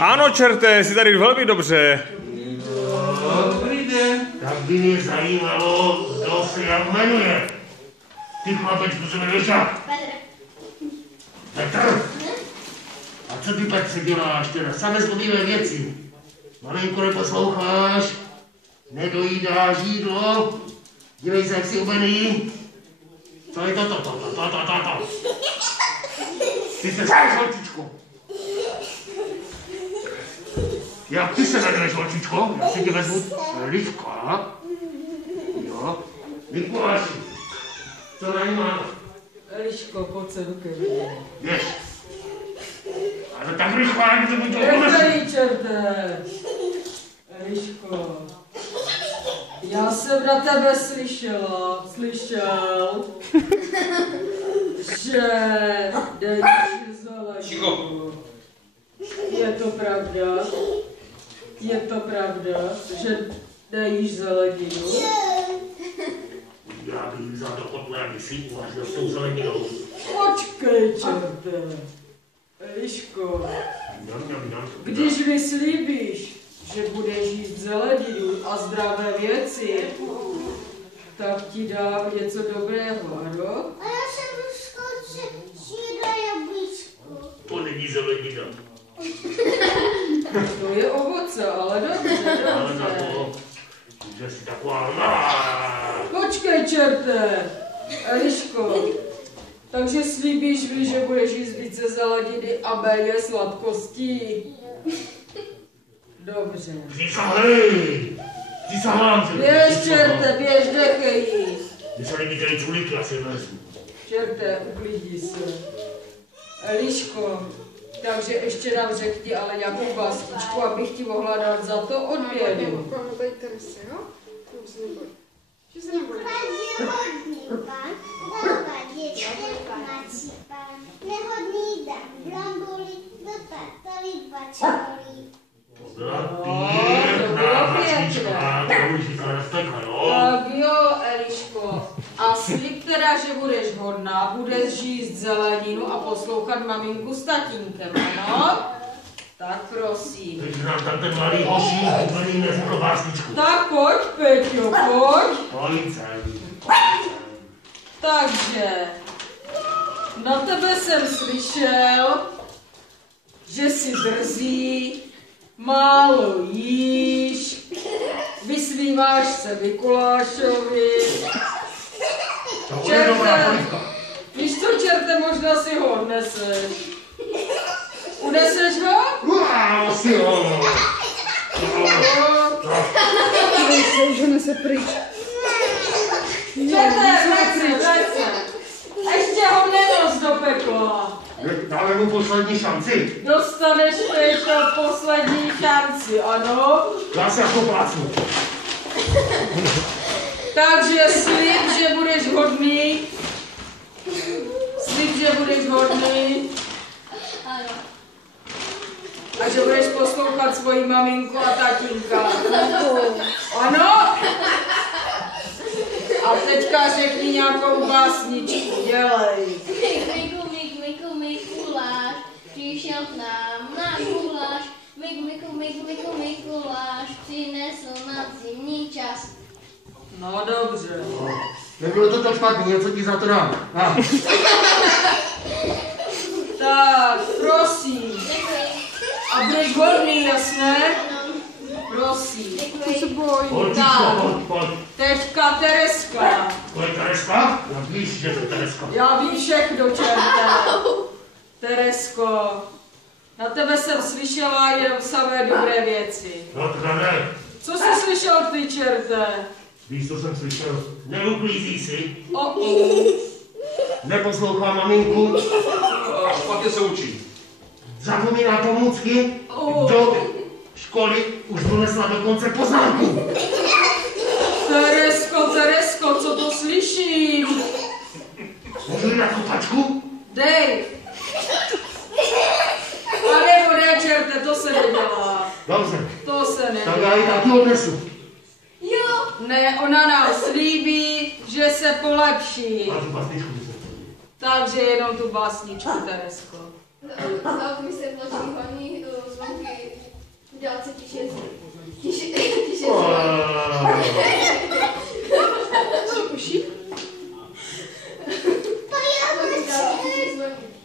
Ano, čerte, jsi tady velmi dobře. Dobrý den. Tak by mě zajímalo, kdo se jak jmenuje. Ty chlapečku se jmenuješ jak? Petr. A co ty, Petře, děláš teda? Samé zlobívé věci. Malinko neposloucháš, nedojídáš jídlo, dívej se, jak jsi ubený. Co je to? Ty se jmenuješ, holčičko. Jak ty se jmenuješ, holčičko? Já si tě vezmu Livka. Jo. Mikuláši, co na ní máme? Eliško, pojď se do keře. Běž. Ale tak rychle, jak to bude Čertej, čerte. Eliško. Já jsem na tebe slyšel, že jdeš zeleninu. Je to pravda, že nejíš zeleninu? Já bych za to podle misí uvařil s tou zeleninou. Počkej, čerte. Eliško, když mi slíbíš, že budeš jíst zeleninu a zdravé věci, tak ti dám něco dobrého, ano? A já jsem šíra jablíčko. To není zelenina. To je ovoce, ale dobře. Ale za to, že jsi taková malá. Počkej, čerte. Eliško, takže slíbíš mi, že budeš jíst více zeleniny a méně sladkostí? Dobře. Přísahám se. Běž, čerte, běž, nechej jíst. Ty se líbí tady čulíky, já si vezmu. Čerte, uklidni se. Eliško, takže ještě nám řekni ale nějakou básničku, abych ti mohla dát za to odměnu. Pamatujte se, jo? Že se neboj. Hodný pán, dává dětem mačípán. Nehodný dá brambuli, do tartali bačolí. To byla pěkná básnička, to už říká Rastekla, jo? Tak jo, Eliško. A slib teda, že budeš hodná, budeš jíst zeleninu a poslouchat maminku s tatínkem, ano? Tak prosím. Teď nám tam ten malý hoší úplně neřekl básničku. Tak pojď, Peťo, pojď. Pojď sem. Takže, na tebe jsem slyšel, že jsi drzý, málo jíš, vysmíváš se Mikulášovi. Čerte, víš co, čerte, možná si ho odneseš. Uneseš ho? Uááá, si ho. Dej se, že nese pryč. Čerte, vrať se. Ještě ho nenos do pekla. Dáme mu poslední šanci. Dostaneš Peťo poslední šanci, ano? Já se jako plácnu. Takže slib, že budeš hodný. Slib, že budeš hodný. Ano. A že budeš poslouchat svoji maminku a tatínka. Ano? A teďka řekni nějakou básničku, dělej. Mikuláš, přišel k nám na guláš. Mikuláš, přinesl na zimní čas. No dobře. Nebylo to tak špatný, něco ti za to dám. Tak, prosím. Děkuji. A budeš hodný, jasné? Prosím. To se boj. Holčičko, pojď. Teďka Tereska. To je Tereska? Já víš, že to je Tereska. Já vím všechno, čerte. Teresko, na tebe jsem slyšela jenom samé dobré věci. No teda ne. Co jsi slyšel ty, čerte? Víš, co jsem slyšel? Neuklízí si, neposlouchá maminku, A špatně se učí. zapomíná pomůcky, do školy už donesla dokonce poznámku. Teresko, co to slyším? Můžu jít na kopačku? Dej. A nebo ne, čerte, to se nedělá. Dobře, To se tak já ji nedělá. taky odnesu. Jo. Ne, ona nám slíbí, že se polepší. A tu básničku mi se. Takže jenom tu básničku, Teresko. Za mi se vločí hlavní zvonky v délce tiše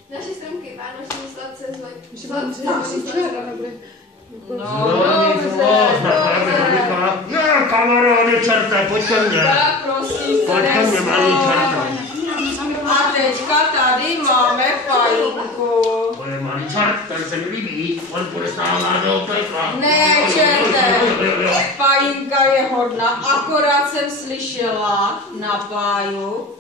naše stromky vánoční sladce zvoní. No, dobře. No, kamaráde čerte, pojď ke mně. Tak prosím, Pojď ke mně, malý čerte. A teďka tady máme fajinku. To je malý čert, ten se mi líbí. On půjde stávat do pekla. Ne, čerte, fajinka je hodná, akorát jsem slyšela na páju,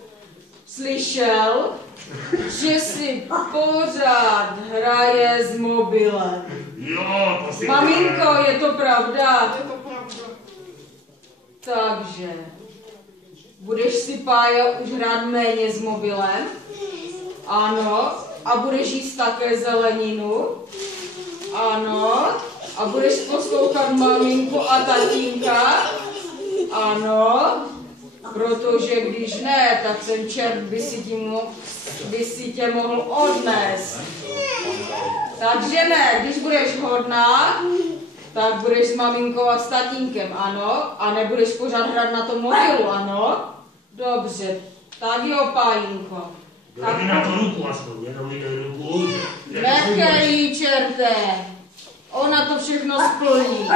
že si pořád hraje s mobilem. Jo, to si... Maminko, je to pravda? Je to pravda. Takže, budeš si, Pája, už hrát méně s mobilem? Ano. A budeš jíst také zeleninu? Ano. A budeš poslouchat maminku a tatínka? Ano. Protože když ne, tak ten čert by si tě mohl odnést. Takže ne, když budeš hodná, tak budeš s maminkou a s tatínkem, ano? A nebudeš pořád hrát na tom mobilu, ano? Dobře, tak jo, Pájinko. Dej mi na to ruku aspoň, jenom mi dej ruku. Nechej jí, čerte. Ona to všechno splní.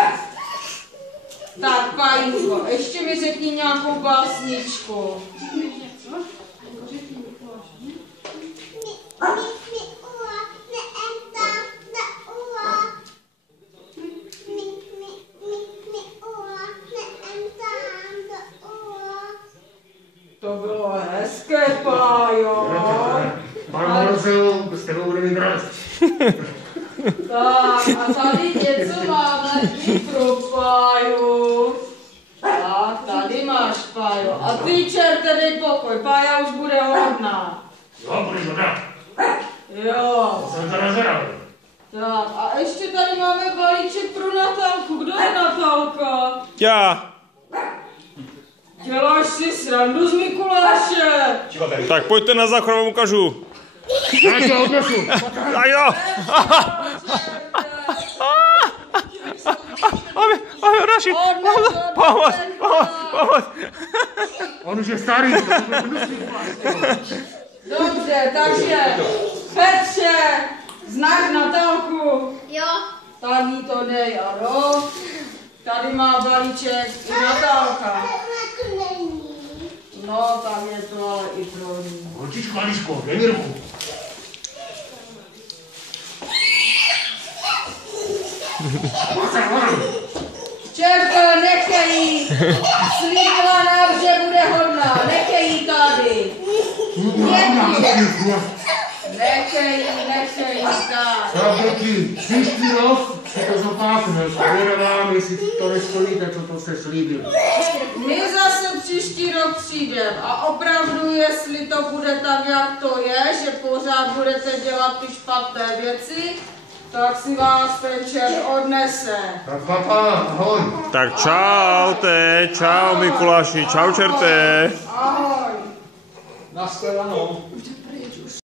Tak, Pájinko, ještě mi řekni nějakou básničku. To bylo hezké, Pájo. Pán Morzel, s tebou bude mít rád. Tak, a tady něco máme i pro Páju. Tak, tady máš, Pájo. A ty, čerte, dej pokoj, Pája už bude hodná. Jo, budeš hodná. Jo. To jsem teda zvědavý. Tak, a ještě tady máme balíček pro Natálku. Kdo je Natálka? Já. Děláš si srandu z Mikuláše. Tak pojďte na záchod, vám ukážu. Já tě odnesu. A jo. Naši. Pomoc. On už je starý, to bude hnusný vlastně. Dobře, takže Petře, znáš Natálku? Jo. Tak jí to dej, ano. Tady má balíček i Natálka. No, tak je to ale i pro ní. Holčičko, Ališko, dej mi ruku. Čerka, nechej jí. Slíbila nám, že bude hodná. Nechej jí tady. Nechej jí tady. Tak, děti, příští rok si to zopákne. Povědám vám, jestli to nesplníte, co to jste slíbili. My zase příští rok přijdeme a opravdu, jestli to bude tak, jak to je, že pořád budete dělat ty špatné věci, tak si vás ten čert odnese. Tak papa, ahoj. Tak čau, čau Mikuláši, čau čerte. Ahoj. Nashledanou.